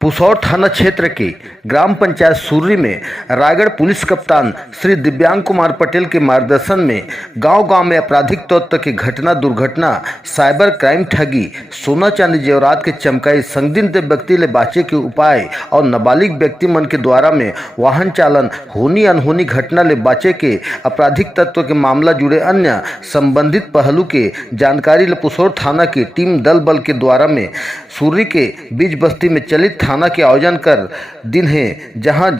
पुसौर थाना क्षेत्र के ग्राम पंचायत सुर्री में रायगढ़ पुलिस कप्तान श्री दिव्यांग कुमार पटेल के मार्गदर्शन में गांव-गांव में आपराधिक तत्व की घटना, दुर्घटना, साइबर क्राइम, ठगी, सोना चांदी जेवरात के चमकाई, संदिग्ध व्यक्ति ले बाचे के उपाय और नाबालिग व्यक्ति मन के द्वारा में वाहन चालन होनी अनहोनी घटना ले बाचे के आपराधिक तत्व के मामला जुड़े अन्य संबंधित पहलू के जानकारी ले पुसौर थाना की टीम दल बल के द्वारा में सुर्री के बीच बस्ती में चलित थाना के आयोजन कर दिन है, जहां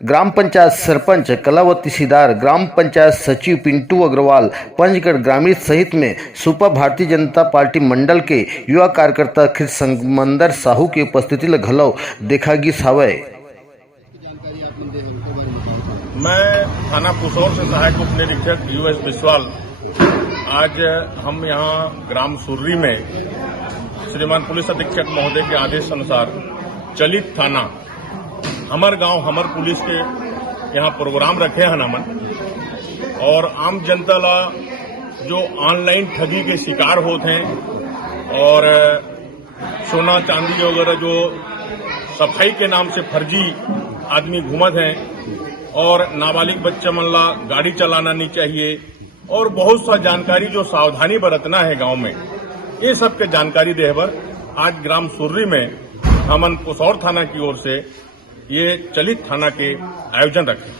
ग्राम पंचायत सरपंच कलावती सिदार, ग्राम पंचायत सचिव पिंटू अग्रवाल, पंचगढ़ ग्रामीण सहित में सुपा भारतीय जनता पार्टी मंडल के युवा कार्यकर्ता खिर संगमंदर साहू की उपस्थिति ले घलव देखा गिस हवय। मैं थाना पुसौर से सहायक उप निरीक्षक यूएस बिस्वाल आज हम यहाँ ग्राम सुर्री में श्रीमान पुलिस अधीक्षक महोदय के आदेश अनुसार चलित थाना हमर गांव हमर पुलिस के यहाँ प्रोग्राम रखे हैं हमन और आम जनता ला जो ऑनलाइन ठगी के शिकार होते हैं और सोना चांदी वगैरह जो सफाई के नाम से फर्जी आदमी घूमत हैं और नाबालिग बच्चा मन ला गाड़ी चलाना नहीं चाहिए और बहुत सा जानकारी जो सावधानी बरतना है गांव में, ये सब के जानकारी देहबर आज ग्राम सुर्री में हमन पुसौर थाना की ओर से ये चलित थाना के आयोजन रखे।